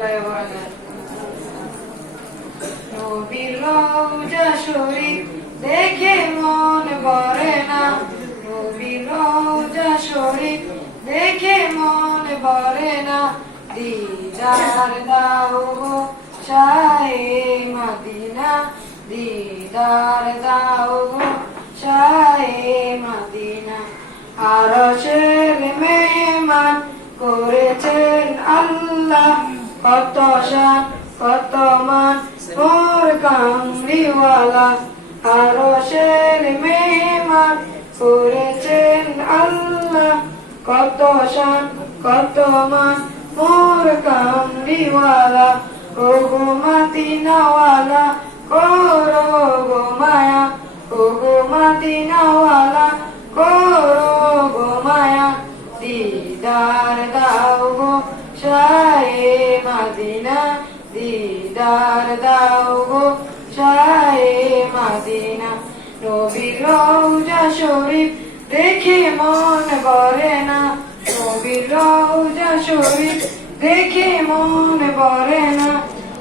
রাহমাতুল্লাহি ওয়া বারাকাতুহু। নবীর রওজা শরীফ দেখে মন ভরে না, নবীর রওজা শরীফ দেখে মন ভরে না, দিদার দাও গো শাহে মদিনা, দিদার দাও গো শাহে মদিনা। আরশের মেহমান করেছেন আল্লাহ, কত শান কত মান মোর কামলিওয়ালা। আরশের মেহমান করেছেন আল্লাহ, কত শান কত মান মোর কামলিওয়ালা। ও গো মদিনাওয়ালা করো গো মায়া, ও গো মদিনাওয়ালা করো গো মায়া, দিদার দাও গো শাহে মদিনা, দিদার দাও গো শাহে মদিনা। নবীর রওজা শরীফ দেখে মন ভরে না, নবীর রওজা শরীফ দেখে মন ভরে না,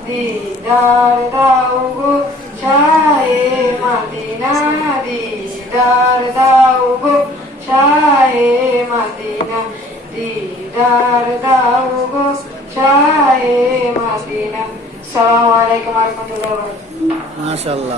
দিদার দাও গো শাহে মদিনা, দিদার দাও গো শাহে মদিনা, দিদার দাও গো শাহে মদিনা। আসসালামু আলাইকুম ওয়া রাহমাতুল্লাহি ওয়া বারাকাতুহু। মাশাআল্লাহ।